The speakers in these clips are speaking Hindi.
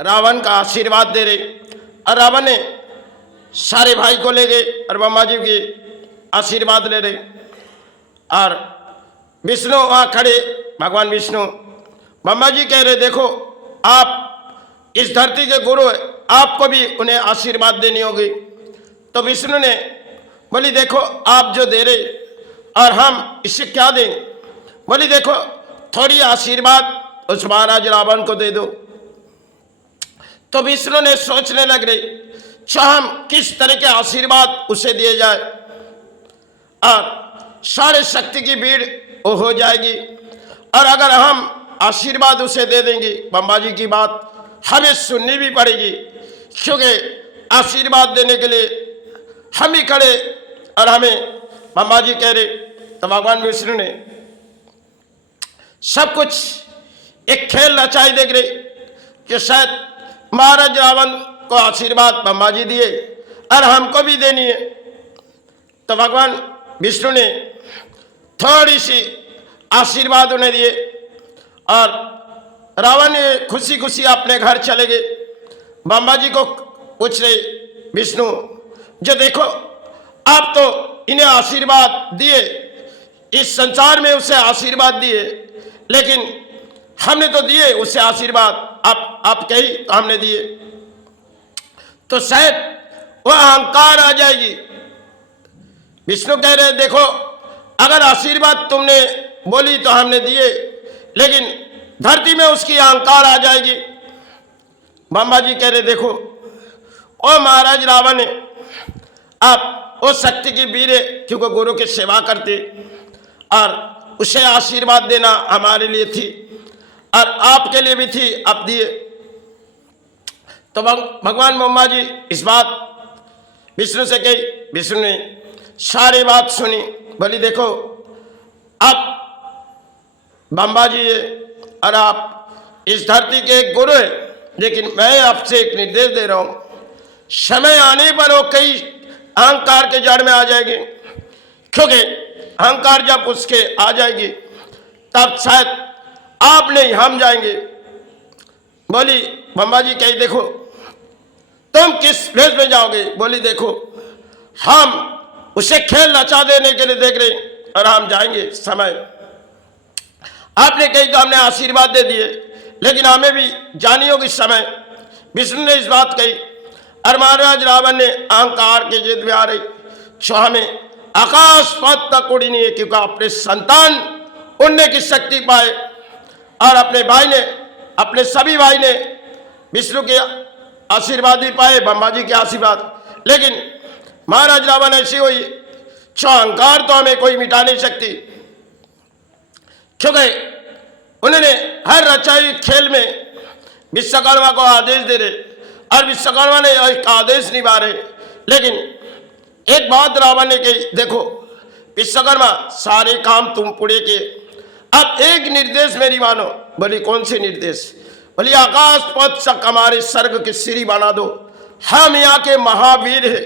रावण का आशीर्वाद दे रहे। और रावण ने सारे भाई को ले गए और ब्रह्मा जी के आशीर्वाद ले रहे। और विष्णु वहाँ खड़े, भगवान विष्णु ब्रह्मा जी कह रहे देखो आप इस धरती के गुरु हैं, आपको भी उन्हें आशीर्वाद देनी होगी। तो विष्णु ने बोली देखो आप जो दे रहे और हम इससे क्या दें। बोली देखो थोड़ी आशीर्वाद उस महाराज रावण को दे दो। तो विष्णु ने सोचने लग रही हम किस तरह के आशीर्वाद उसे दिए जाए और सारे शक्ति की भीड़ वो हो जाएगी। और अगर हम आशीर्वाद उसे दे देंगे ब्रह्मा जी की बात हमें सुननी भी पड़ेगी, क्योंकि आशीर्वाद देने के लिए हम ही खड़े और हमें ब्रह्मा जी कह रहे। तो भगवान विष्णु ने सब कुछ एक खेल रचाई देख रहे कि शायद महाराज रावण को आशीर्वाद ब्रह्मा जी दिए और हमको भी देनी है। तो भगवान विष्णु ने थोड़ी सी आशीर्वाद उन्हें दिए और रावण ने खुशी खुशी अपने घर चले गए। ब्रह्मा जी को पूछ रहे विष्णु जो देखो आप तो इन्हें आशीर्वाद दिए, इस संसार में उसे आशीर्वाद दिए, लेकिन हमने तो दिए उसे आशीर्वाद, आप कही तो हमने दिए, तो शायद वह अहंकार आ जाएगी। विष्णु कह रहे देखो अगर आशीर्वाद तुमने बोली तो हमने दिए, लेकिन धरती में उसकी अहंकार आ जाएगी। ब्रह्मा जी कह रहे देखो ओ महाराज रावण आप वो शक्ति की वीर है क्योंकि गुरु की सेवा करते और उसे आशीर्वाद देना हमारे लिए थी और आपके लिए भी थी, आप दिए। तो भगवान ब्रह्मा जी इस बात विष्णु से कही। विष्णु ने सारी बात सुनी। बोली देखो आप ब्रह्मा जी है और आप इस धरती के एक गुरु है, लेकिन मैं आपसे एक निर्देश दे रहा हूं, समय आने पर वो कई अहंकार के जड़ में आ जाएगी, क्योंकि अहंकार जब उसके आ जाएगी तब शायद आप नहीं हम जाएंगे। बोली ब्रह्मा जी कही देखो तुम किस भेष में जाओगे। बोली देखो हम उसे खेल नचा देने के लिए देख रहे और हम जाएंगे समय। आपने कही तो हमने आशीर्वाद दे दिए, लेकिन हमें भी जानी होगी समय। विष्णु ने इस बात कही और महाराज रावण ने अहंकार के जिद में आ रही सो हमें आकाश पथ तक उड़ी नहीं है, क्योंकि अपने संतान उड़ने की शक्ति पाए और अपने भाई ने, अपने सभी भाई ने विष्णु के आशीर्वाद भी पाए, ब्रह्मा जी के आशीर्वाद। लेकिन महाराज रावण ऐसी हुई सो अहंकार तो हमें कोई मिटा नहीं सकती, क्योंकि उन्होंने हर रचाई खेल में विश्वकर्मा को आदेश दे रहे और विश्वकर्मा ने एक आदेश निभा रहे। लेकिन एक बात रावण ने कही देखो विश्वकर्मा सारे काम तुम पूरे किए, अब एक निर्देश मेरी मानो। बोली कौन से निर्देश। बोली आकाश पथ तक हमारे स्वर्ग की सीढ़ी बना दो, हम यहाँ के महावीर है।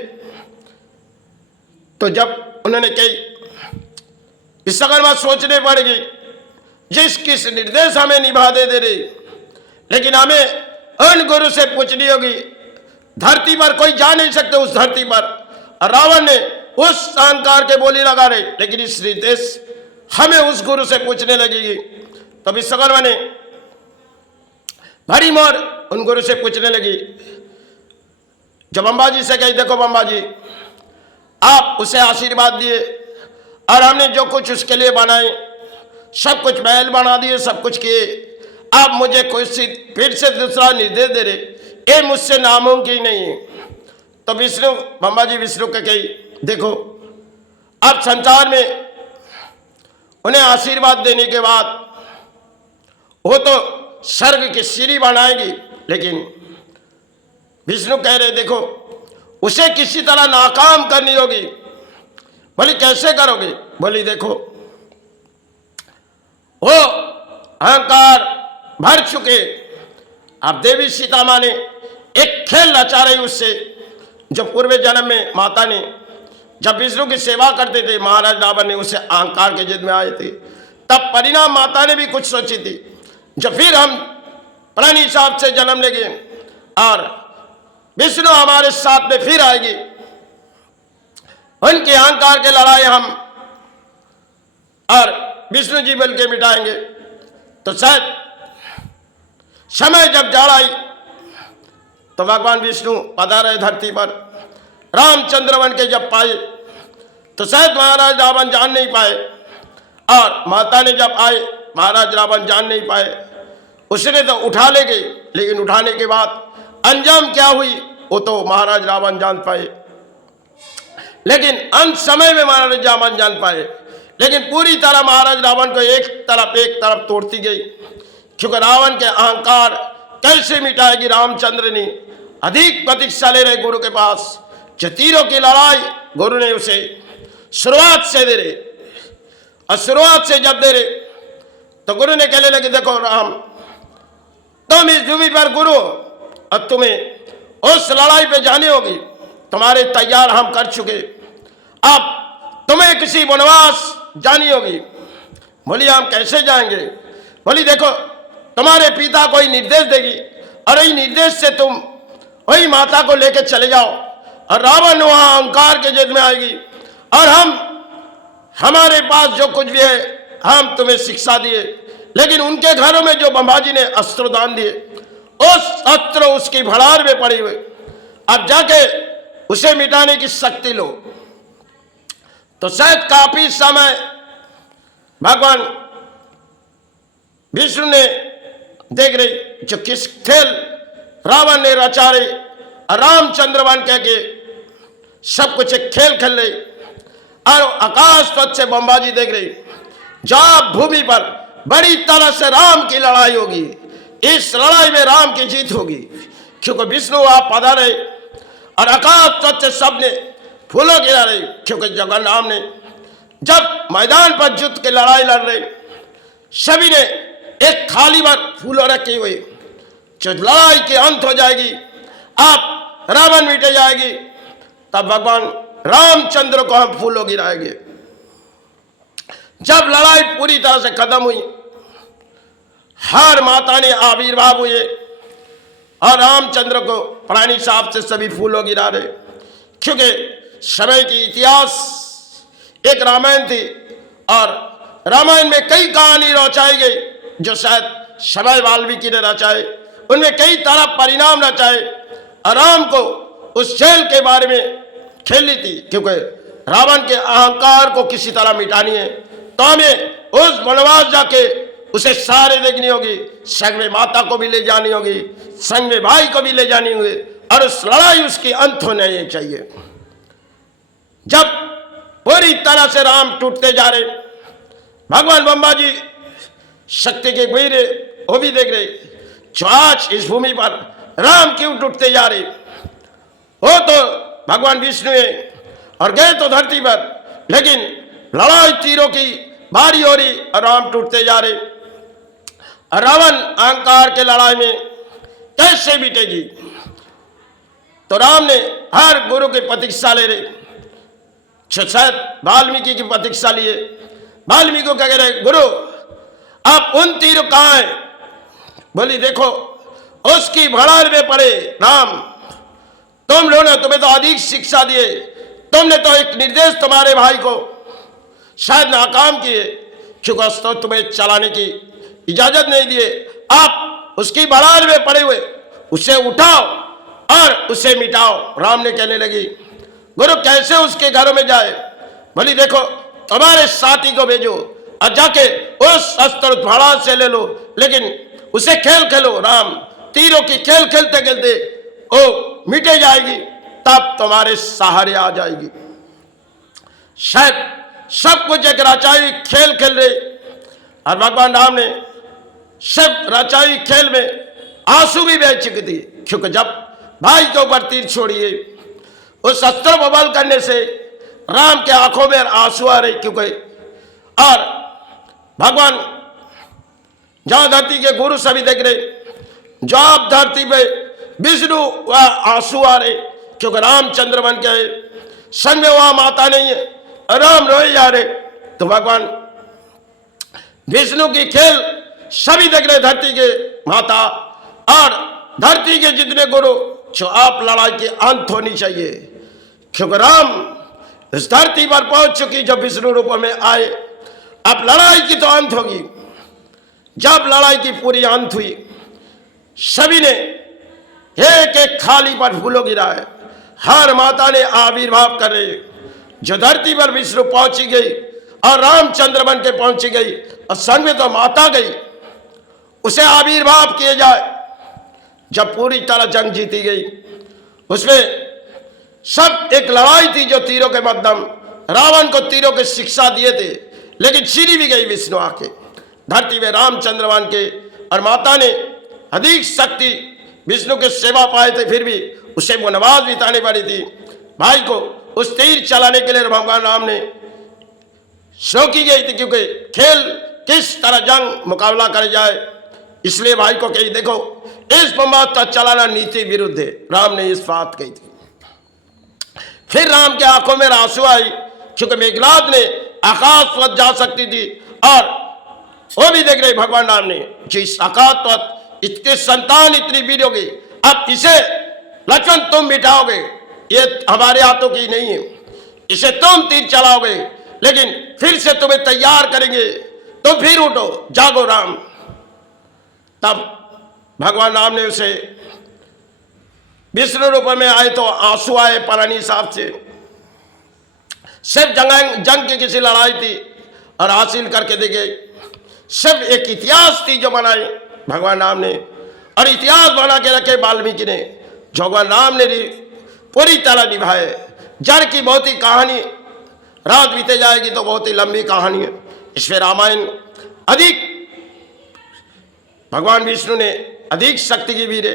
तो जब उन्होंने कही विश्वकर्मा सोचने पड़ेगी जिस किस निर्देश हमें निभा दे रही, लेकिन हमें उन गुरु से पूछनी होगी। धरती पर कोई जा नहीं सकते उस धरती पर, रावण ने उस अहंकार के बोली लगा रहे, लेकिन इस निर्देश हमें उस गुरु से पूछने लगेगी। तो विश्वकर्मा ने भरी मोर उन गुरु से पूछने लगी। जब ब्रह्मा जी से कही देखो ब्रह्मा जी आप उसे आशीर्वाद दिए और हमने जो कुछ उसके लिए बनाए सब कुछ महल बना दिए, सब कुछ किए, आप मुझे कुछ फिर से दूसरा निर्देश दे रहे, ये मुझसे नामुमकिन नहीं है। तो विष्णु ब्रह्मा जी विष्णु के कही देखो अब संसार में उन्हें आशीर्वाद देने के बाद वो तो स्वर्ग की सीढ़ी बनाएगी, लेकिन विष्णु कह रहे देखो उसे किसी तरह नाकाम करनी होगी। बोली कैसे करोगे। बोली देखो वो अहंकार भर चुके, अब देवी सीता मां ने एक खेल रचा रही उससे, जो पूर्व जन्म में माता ने जब विष्णु की सेवा करते थे महाराज रावण ने उसे अहंकार के जिद में आए थे, तब परिणाम माता ने भी कुछ सोची थी। जब फिर हम पुरानी हिसाब से जन्म लेंगे और विष्णु हमारे साथ में फिर आएगी, उनके अहंकार के लड़ाई हम और विष्णु जी बल के मिटाएंगे। तो शायद समय जब जड़ आई तो भगवान विष्णु पधारे धरती पर, रामचंद्र बन के जब पाए तो शायद महाराज रावण जान नहीं पाए, और माता ने जब आए महाराज रावण जान नहीं पाए। उसने तो उठा ले गई, लेकिन उठाने के बाद अंजाम क्या हुई वो तो महाराज रावण जान पाए, लेकिन अंत समय में महाराज रावण जान पाए। लेकिन पूरी तरह महाराज रावण को एक तरफ तोड़ती गई, क्योंकि रावण के अहंकार कैसे मिटाएगी रामचंद्र ने अधिक प्रतीक्षा ले रहे गुरु के पास। जो तीरों की लड़ाई गुरु ने उसे शुरुआत से दे रहे, और शुरुआत से जब दे रहे तो गुरु ने कहने लगे, देखो राम, तुम इस भूमि पर गुरु, अब तुम्हें उस लड़ाई पे जानी होगी, तुम्हारे तैयार हम कर चुके, अब तुम्हें किसी वनवास जानी होगी। बोली हम कैसे जाएंगे? बोली देखो, तुम्हारे पिता कोई निर्देश देगी, और वही निर्देश से तुम वही माता को लेकर चले जाओ, और रावण वहां अहंकार के जद में आएगी, और हमारे पास जो कुछ भी है हम तुम्हें शिक्षा दिए, लेकिन उनके घरों में जो ब्रह्माजी ने अस्त्र दान दिए, उस अस्त्र उसकी भड़ार में पड़ी हुई, अब जाके उसे मिटाने की शक्ति लो। तो शायद काफी समय भगवान विष्णु ने देख रही जो किस खेल रावण ने रचा रही, रामचंद्र बन के सब कुछ एक खेल खेल रही, और आकाश पथ से बम्बाजी देख रही, जब भूमि पर बड़ी तरह से राम की लड़ाई होगी, इस लड़ाई में राम की जीत होगी, क्योंकि विष्णु आप पधारे, और आकाश पथ से सबने फूलों गिरा रही, क्योंकि जगन्नाथ ने जब मैदान पर युद्ध की लड़ाई लड़ रही, सभी ने एक थाली पर फूलों रखी हुई, जो लड़ाई के अंत हो जाएगी, आप रावण मिटे जाएगी, तब भगवान रामचंद्र को हम फूलों गिराएंगे। जब लड़ाई पूरी तरह से खत्म हुई, हर माता ने आविर्भाव हुए, और रामचंद्र को प्राणी साहब से सभी फूलों गिरा रहे, क्योंकि समय की इतिहास एक रामायण थी, और रामायण में कई कहानी रचाई गई जो शायद समय वाल्मीकि ने रचाए, उनमें कई तरह परिणाम रचाए, और राम को उस जेल के बारे में खेली थी, क्योंकि रावण के अहंकार को किसी तरह मिटानी है, तो हमें उस वनवास जाके उसे सारे देखनी होगी, संग में माता को भी ले जानी होगी, संग में भाई को भी ले जानी होगी, और उस लड़ाई उसकी अंत होनी चाहिए। जब पूरी तरह से राम टूटते जा रहे, भगवान ब्रह्मा जी शक्ति के वीर वो भी देख रहे, जो आज इस भूमि पर राम क्यों टूटते जा रहे, वो तो भगवान विष्णु है और गए तो धरती पर, लेकिन लड़ाई तीरों की भारी हो रही और राम टूटते जा रहे, और रावण अहंकार के लड़ाई में कैसे मिटेगी? तो राम ने हर गुरु की प्रतीक्षा ले रहे, शायद वाल्मीकि की प्रतीक्षा लिए, वाल्मीकि को कह रहे गुरु आप उन तीर कहाँ हैं? बोली देखो उसकी भड़ार में पड़े राम, तुम लोगों ने तुम्हें तो अधिक शिक्षा दिए, तुमने तो एक निर्देश तुम्हारे भाई को शायद नाकाम किए, क्योंकि तो तुम्हें चलाने की इजाजत नहीं दिए, आप उसकी भड़ार में पड़े हुए उसे उठाओ और उसे मिटाओ। राम ने कहने लगी गुरु कैसे उसके घरों में जाए? बोली देखो तुम्हारे साथी को भेजो और जाके उस अस्त्र भड़ार से ले लो, लेकिन उसे खेल खेलो, राम तीरों की खेल खेलते खेलते वो मिटे जाएगी, तब तुम्हारे सहारे आ जाएगी। शायद सब कुछ एक रचाई खेल खेल रहे, और भगवान राम ने सब रचाई खेल में आंसू भी बह चुकी थी, क्योंकि जब भाई के ऊपर तीर छोड़िए उस अस्त्र को बल करने से राम के आंखों में आंसू आ रहे, क्योंकि और भगवान जहां धरती के गुरु सभी देख रहे, जब धरती पे विष्णु वह आंसू आ रहे, क्योंकि रामचंद्र बन के आए, संग में वहां माता नहीं है, राम रोए जा रहे, तो भगवान विष्णु की खेल सभी देख रहे, धरती के माता और धरती के जितने गुरु जो आप लड़ाई की अंत होनी चाहिए, क्योंकि राम इस धरती पर पहुंच चुकी जब विष्णु रूप में आए। अब लड़ाई की तो अंत होगी। जब लड़ाई की पूरी अंत हुई, सभी ने एक एक खाली पर फूलों गिरा है, हर माता ने आविर्भाव कर रहे, जो धरती पर विष्णु पहुंची गई और रामचंद्र बन के पहुंची गई और संग में तो माता गई, उसे आविर्भाव किए जाए। जब पूरी तरह जंग जीती गई, उसमें सब एक लड़ाई थी जो तीरों के माध्यम रावण को तीरों की शिक्षा दिए थे, लेकिन चीरी भी गई विष्णु आके धरती में रामचंद्र मान के, और माता ने अधिक शक्ति विष्णु के सेवा पाए थे, फिर भी उसे वो नमाज बितानी पड़ी थी। भाई को उस तीर चलाने के लिए भगवान राम ने शो की गई थी, क्योंकि खेल किस तरह जंग मुकाबला कर जाए, इसलिए भाई को कही देखो इस ब्रह्मास्त्र चलाना नीति विरुद्ध है। राम ने इस बात कही थी। फिर राम के आंखों में आंसू आई, क्योंकि मेघनाद ने आकाश पर जा सकती थी, और वो भी देख रहे भगवान राम ने जो इस आकाश पर इसके संतान इतनी वीर होगी, अब इसे लक्ष्मण तुम मिटाओगे, ये हमारे हाथों की नहीं है, इसे तुम तीर चलाओगे, लेकिन फिर से तुम्हें तैयार करेंगे, तुम फिर उठो, जागो राम। तब भगवान राम ने उसे विष्णु रूप में आए तो आंसू आए परानी साहब से। सिर्फ जंग की किसी लड़ाई थी और हासिल करके देखे, सिर्फ एक इतिहास थी जो बनाई भगवान राम ने, और इतिहास बना के रखे वाल्मीकि ने, जो भगवान राम ने पूरी तरह निभाए। जड़ की बहुत ही कहानी रात बीते जाएगी तो बहुत ही लंबी कहानी है, इसमें रामायण अधिक भगवान विष्णु ने अधिक शक्ति की वीर है,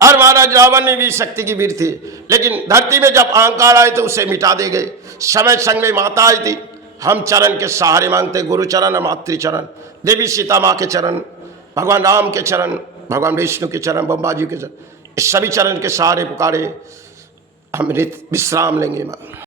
और महाराज रावण ने भी शक्ति की वीर थी, लेकिन धरती में जब अहंकार आए तो उसे मिटा दे गए। समय संग में माता आई थी, हम चरण के सहारे मांगते, गुरु चरण और मातृ चरण, देवी सीता माँ के चरण, भगवान राम के चरण, भगवान विष्णु के चरण, ब्रह्मा जी के चरण, इस सभी चरण के सहारे पुकारे हम विश्राम लेंगे माँ।